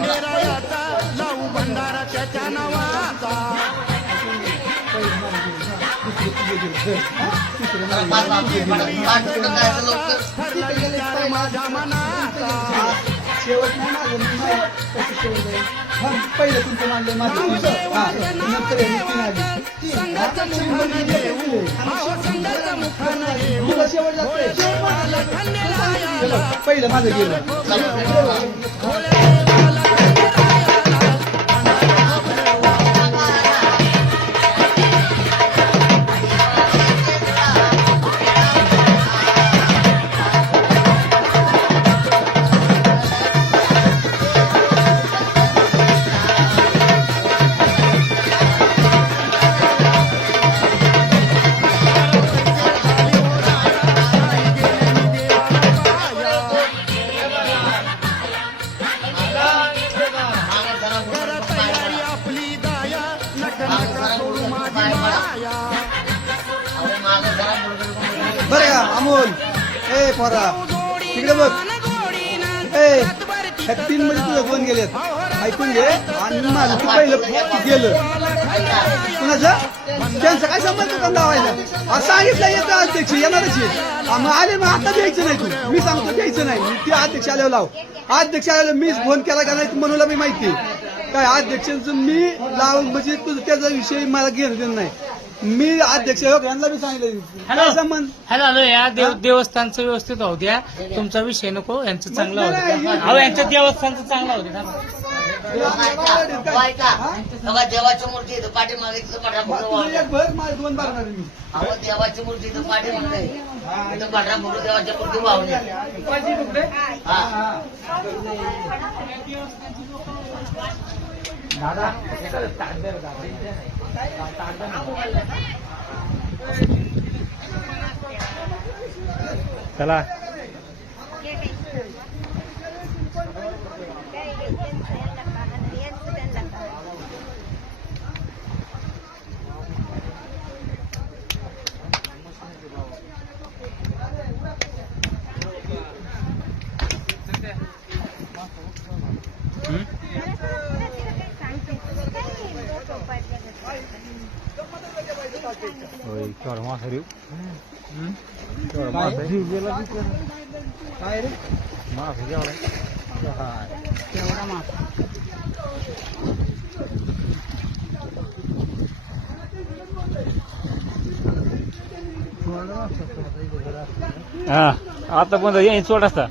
खंडेरायाचा लावू भंडारा त्याच्या नावाचा ठरला माझ्या मनाचा शेवट नाही माझं पहिलं तुमचं मांडलं माझं नंतर संघाचं मुखानं घेऊ संघाचं मुखानं घेऊ शेवट जाते खंडेरायाला पहिलं माझं गेलं बरं का अमोल ए पोरा तिकडे बघ ए ह्या 3 मध्ये तुझं कोण गेलेत ऐकून घे आणि माझं तू पहिलं गेलं कुणाचं त्यांचं काय संबंध होता लावायला असं सांगितलं येतं अध्यक्ष येणारच मग आले मग आता द्यायचं नाही तू मी सांगतो द्यायचं नाही ते अध्यक्ष आल्यावर लाव अध्यक्ष आल्यावर मीच फोन केला का नाही म्हणून मी माहिती काय अध्यक्षांचं मी लाव म्हणजे तुझं त्याचा विषय मला घेणं देणं नाही मी अध्यक्ष यांना बी सांगितलं संबंध हॅलो या देवस्थानचं व्यवस्थित होऊ द्या तुमचा विषय नको यांचं चांगलं होऊ द्या अहो यांच्या देवस्थानचं चांगलं होऊ द्या देवाची मूर्ती इथं पाठीमागे दोन बारणार मी अहो देवाची मूर्ती इथं पाठीमागे इथं पाठरा फुटू देवाची मूर्ती वाहून चला केवढा मासा रे केवढा मासा जीव गेला काय रे मासा केवढा केवढा मासा हा आता पण सोड असता